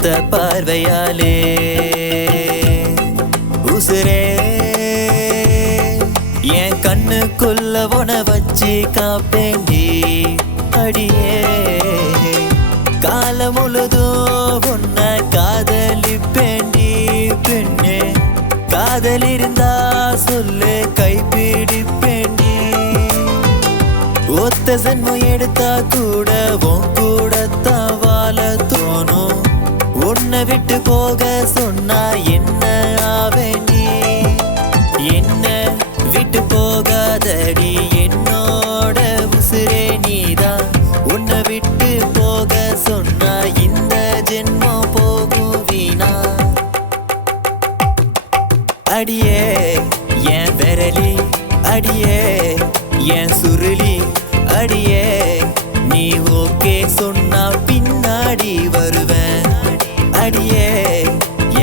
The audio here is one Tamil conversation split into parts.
ஒத்த பார்வையாலே உசுரே என் கண்ணுக்குள்ள உன வச்சு காப்பேண்டி அடியே காலம் முழுதும் உன்ன காதலிப்பேண்டி பெண்ணே காதல் இருந்தா சொல்லு கைப்பிடிப்பேண்டி ஒத்த ஜன்மம் எடுத்தா கூட உன் கூடத்தான் வாழ தோணும் உன்னை விட்டு போக சொன்னா என்ன ஆவேண்டி என்ன விட்டு போகாதடி என்னோட உசுரே நீதான் உன்னை விட்டு போக சொன்னா இந்த ஜென்மம் போகும் வீணா அடியே என் விரலி அடியே என் சுருளி அடியே நீ ஓகே சொன்னா பின்னாடி வருவேன் அடியே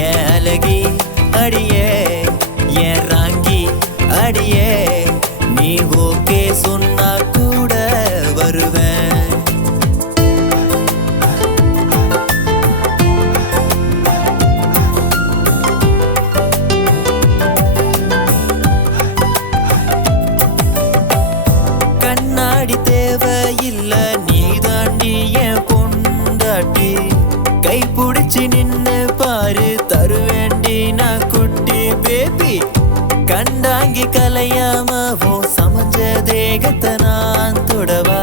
என் அழகி அடியே என் ராங்கி அடியே நீ ஓகே சொன்னா கூட வருவேன் கண்ணாடி தேவையில்ல நீ தாண்டி என் பொண்டாட்டி கை பிடிச்சி நின்னு பாரு தருவேண்டி நான் குட்டி பேபி கண்டாங்கி கலையாமவும் சமஞ்ச தேகத்தை நான் தொடவா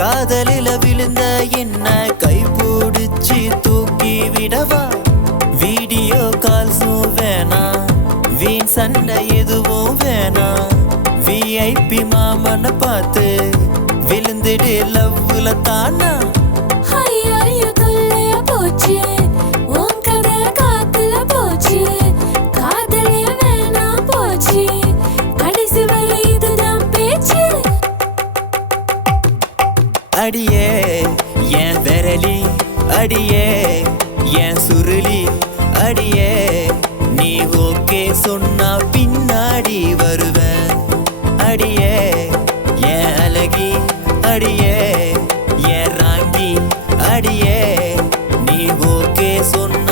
காதலில விழுந்த என்ன கை பிடிச்சி தூக்கி விடவா வீடியோ கால்ஸும் வேணாம் வீண் சண்டை எதுவும் வேணாம் விஐபி மாமனை பார்த்து விழுந்துடு லவ்ல தானா போச்சு உன் கதை காத்துல போச்சு காதலே வேணாம் போச்சு கடைசி வரை இதுதான் பேச்சு அடியே என் விரலி அடியே என் சுருளி அடியே நீ ஓகே சொன்னா பின்னாடி வருவேன் அடியே என் அழகி அடியே என் ராங்கி அடியே நீ ஓகே சொன்ன